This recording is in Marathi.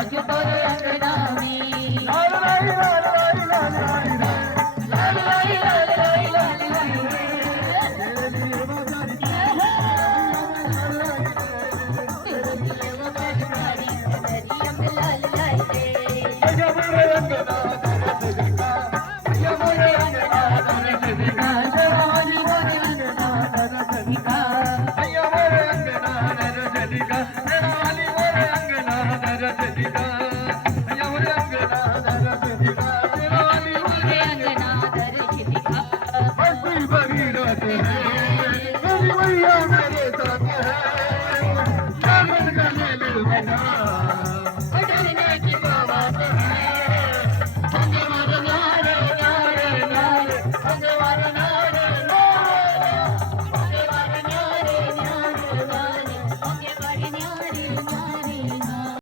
आज तोरे अंगना में लाल लाई लाल लाई लाल लाई लाल लाई लाल लाई लाल लाई तेरे दिल वो बाजारी तेरी अंग लाल लाई रे या मोरे अंगना दर्द का या मोरे अंगना दर्द का जवानी मोरे अंगना दर्द का या मोरे अंगना दर्द का जवानी मोरे अंगना दर्द का या मोरे अंगना दर्द का जवानी मोरे अंगना दर्द का बड़ी भगीरथ है मेरी मैया मेरे साथ है दामन गले में बना